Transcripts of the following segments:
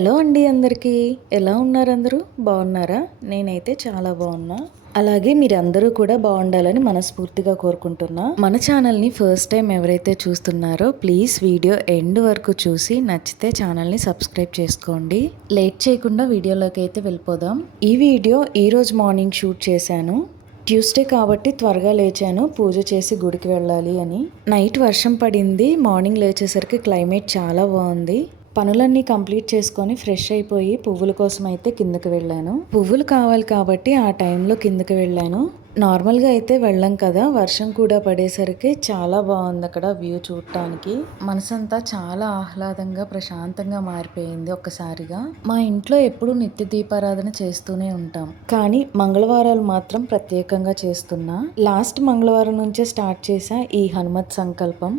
Hello అండి అందరికీ. ఎలా ఉన్నారు అందరూ? బాగున్నారా? నేనైతే చాలా బాగున్నా. అలాగే మీరందరూ కూడా బాగుండాలని మనస్ఫూర్తిగా కోరుకుంటున్నా. మన ఛానల్ని ఫస్ట్ టైం ఎవరైతే చూస్తున్నారో ప్లీజ్ వీడియో ఎండ్ వరకు చూసి నచ్చితే ఛానల్ని సబ్స్క్రైబ్ చేసుకోండి. లేట్ చేయకుండా వీడియోలోకి అయితే వెళ్ళిపోదాం. ఈ వీడియో ఈరోజు మార్నింగ్ షూట్ చేశాను. ట్యూస్డే కాబట్టి త్వరగా లేచాను, పూజ చేసి గుడికి వెళ్ళాలి అని. నైట్ వర్షం పడింది, మార్నింగ్ లేచేసరికి క్లైమేట్ చాలా బాగుంది. పనులన్నీ కంప్లీట్ చేసుకొని ఫ్రెష్ అయిపోయి పువ్వుల కోసం అయితే కిందకి వెళ్ళాను. పువ్వులు కావాలి కాబట్టి ఆ టైంలో కిందకి వెళ్ళాను. నార్మల్గా అయితే వెళ్ళాం కదా, వర్షం కూడా పడేసరికి చాలా బాగుంది అక్కడ వ్యూ చూడటానికి. మనసంతా చాలా ఆహ్లాదంగా ప్రశాంతంగా మారిపోయింది ఒక్కసారిగా. మా ఇంట్లో ఎప్పుడు నిత్య దీపారాధన చేస్తూనే ఉంటాం, కానీ మంగళవారాలు మాత్రం ప్రత్యేకంగా చేస్తున్నా. లాస్ట్ మంగళవారం నుంచే స్టార్ట్ చేశా ఈ హనుమత్ సంకల్పం.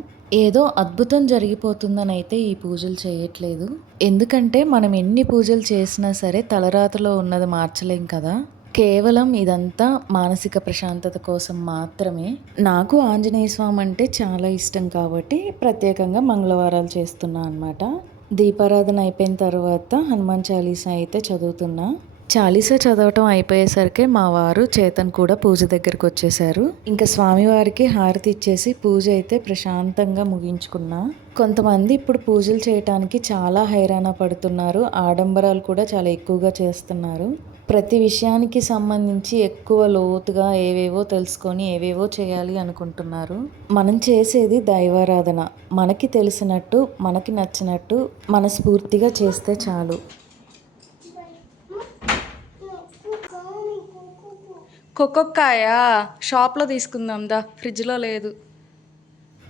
ఏదో అద్భుతం జరిగిపోతుందని అయితే ఈ పూజలు చేయట్లేదు. ఎందుకంటే మనం ఎన్ని పూజలు చేసినా సరే తలరాతలో ఉన్నది మార్చలేం కదా. కేవలం ఇదంతా మానసిక ప్రశాంతత కోసం మాత్రమే. నాకు ఆంజనేయ స్వామి అంటే చాలా ఇష్టం కాబట్టి ప్రత్యేకంగా మంగళవారాలు చేస్తున్నా అన్నమాట. దీపారాధన అయిపోయిన తర్వాత హనుమాన్ చాలీసా అయితే చదువుతున్నా. చాలీసా చదవటం అయిపోయేసరికి మా వారు చేతన్ కూడా పూజ దగ్గరికి వచ్చేసారు. ఇంకా స్వామివారికి హారతి ఇచ్చేసి పూజ అయితే ప్రశాంతంగా ముగించుకున్నా. కొంతమంది ఇప్పుడు పూజలు చేయటానికి చాలా హైరాణ పడుతున్నారు, ఆడంబరాలు కూడా చాలా ఎక్కువగా చేస్తున్నారు. ప్రతి విషయానికి సంబంధించి ఎక్కువ లోతుగా ఏవేవో తెలుసుకొని ఏవేవో చేయాలి అనుకుంటున్నారు. మనం చేసేది దైవారాధన. మనకి తెలిసినట్టు మనకి నచ్చినట్టు మనస్ఫూర్తిగా చేస్తే చాలు. కొక్కొక్కాయ షాప్లో తీసుకుందాం దా, ఫ్రిడ్జ్లో లేదు.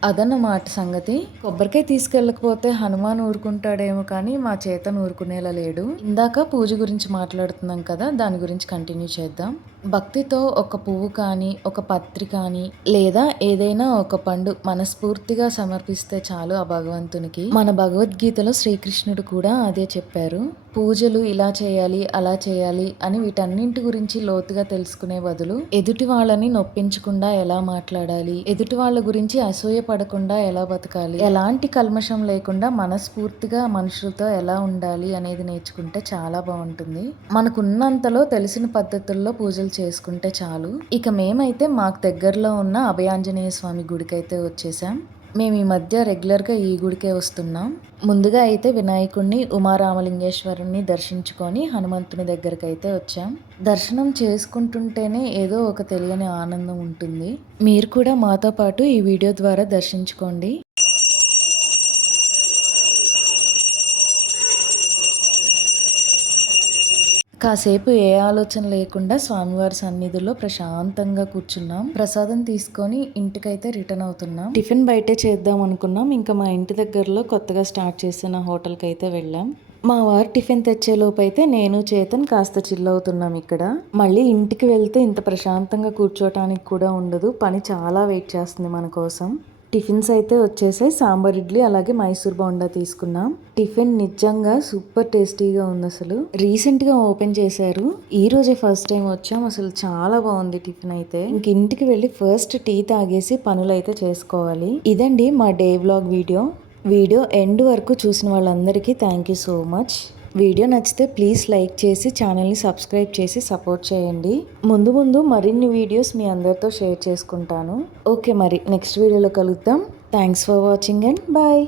అదన్నమాట సంగతి. కొబ్బరికాయ తీసుకెళ్ళకపోతే హనుమాన్ ఊరుకుంటాడేమో కానీ మా చేతను ఊరుకునేలా లేడు. ఇందాక పూజ గురించి మాట్లాడుతున్నాం కదా, దాని గురించి కంటిన్యూ చేద్దాం. భక్తితో ఒక పువ్వు కానీ, ఒక పత్రి కానీ, లేదా ఏదైనా ఒక పండు మనస్ఫూర్తిగా సమర్పిస్తే చాలు ఆ భగవంతునికి. మన భగవద్గీతలో శ్రీకృష్ణుడు కూడా అదే చెప్పారు. పూజలు ఇలా చేయాలి అలా చేయాలి అని వీటన్నింటి గురించి లోతుగా తెలుసుకునే బదులు ఎదుటి వాళ్ళని నొప్పించకుండా ఎలా మాట్లాడాలి, ఎదుటి వాళ్ళ గురించి అసూయ పడకుండా ఎలా బతకాలి, ఎలాంటి కల్మషం లేకుండా మనస్ఫూర్తిగా మనుషులతో ఎలా ఉండాలి అనేది నేర్చుకుంటే చాలా బాగుంటుంది. మనకున్నంతలో తెలిసిన పద్ధతుల్లో పూజలు చేసుకుంటే చాలు. ఇక మేమైతే మాకు దగ్గరలో ఉన్న అభయాంజనేయ స్వామి గుడికైతే వచ్చేసాం. మేము ఈ మధ్య రెగ్యులర్గా ఈ గుడికే వస్తున్నాం. ముందుగా అయితే వినాయకుడిని, ఉమారామలింగేశ్వరుణ్ణి దర్శించుకొని హనుమంతుని దగ్గరికి అయితే వచ్చాం. దర్శనం చేసుకుంటుంటేనే ఏదో ఒక తెలియని ఆనందం ఉంటుంది. మీరు కూడా మాతో పాటు ఈ వీడియో ద్వారా దర్శించుకోండి. కాసేపు ఏ ఆలోచన లేకుండా స్వామివారి సన్నిధిలో ప్రశాంతంగా కూర్చున్నాం. ప్రసాదం తీసుకొని ఇంటికైతే రిటర్న్ అవుతున్నాం. టిఫిన్ బయటే చేద్దాం అనుకున్నాం. ఇంకా మా ఇంటి దగ్గరలో కొత్తగా స్టార్ట్ చేసిన హోటల్కి అయితే వెళ్ళాం. మా వారు టిఫిన్ తెచ్చేలోపు అయితే నేను చేతన్ కాస్త చిల్ అవుతున్నాం ఇక్కడ. మళ్ళీ ఇంటికి వెళ్తే ఇంత ప్రశాంతంగా కూర్చోటానికి కూడా ఉండదు. పని చాలా వెయిట్ చేస్తుంది మన కోసం. టిఫిన్స్ అయితే వచ్చేసాయి. సాంబార్ ఇడ్లీ అలాగే మైసూర్ బోండా తీసుకున్నాం. టిఫిన్ నిజంగా సూపర్ టేస్టీగా ఉంది. అసలు రీసెంట్గా ఓపెన్ చేశారు, ఈ రోజే ఫస్ట్ టైం వచ్చాం. అసలు చాలా బాగుంది టిఫిన్ అయితే. ఇంక ఇంటికి వెళ్ళి ఫస్ట్ టీ తాగేసి పనులు అయితే చేసుకోవాలి. ఇదండి మా డే వ్లాగ్ వీడియో ఎండ్ వరకు చూసిన వాళ్ళందరికీ thank you so much. Video నచ్చితే ప్లీజ్ లైక్ చేసి ఛానల్ని సబ్స్క్రైబ్ చేసి సపోర్ట్ చేయండి. ముందు ముందు మరిన్ని వీడియోస్ మీ అందరితో షేర్ చేసుకుంటాను. ఓకే, మరి నెక్స్ట్ వీడియోలో కలుద్దాం. Thanks for watching and bye.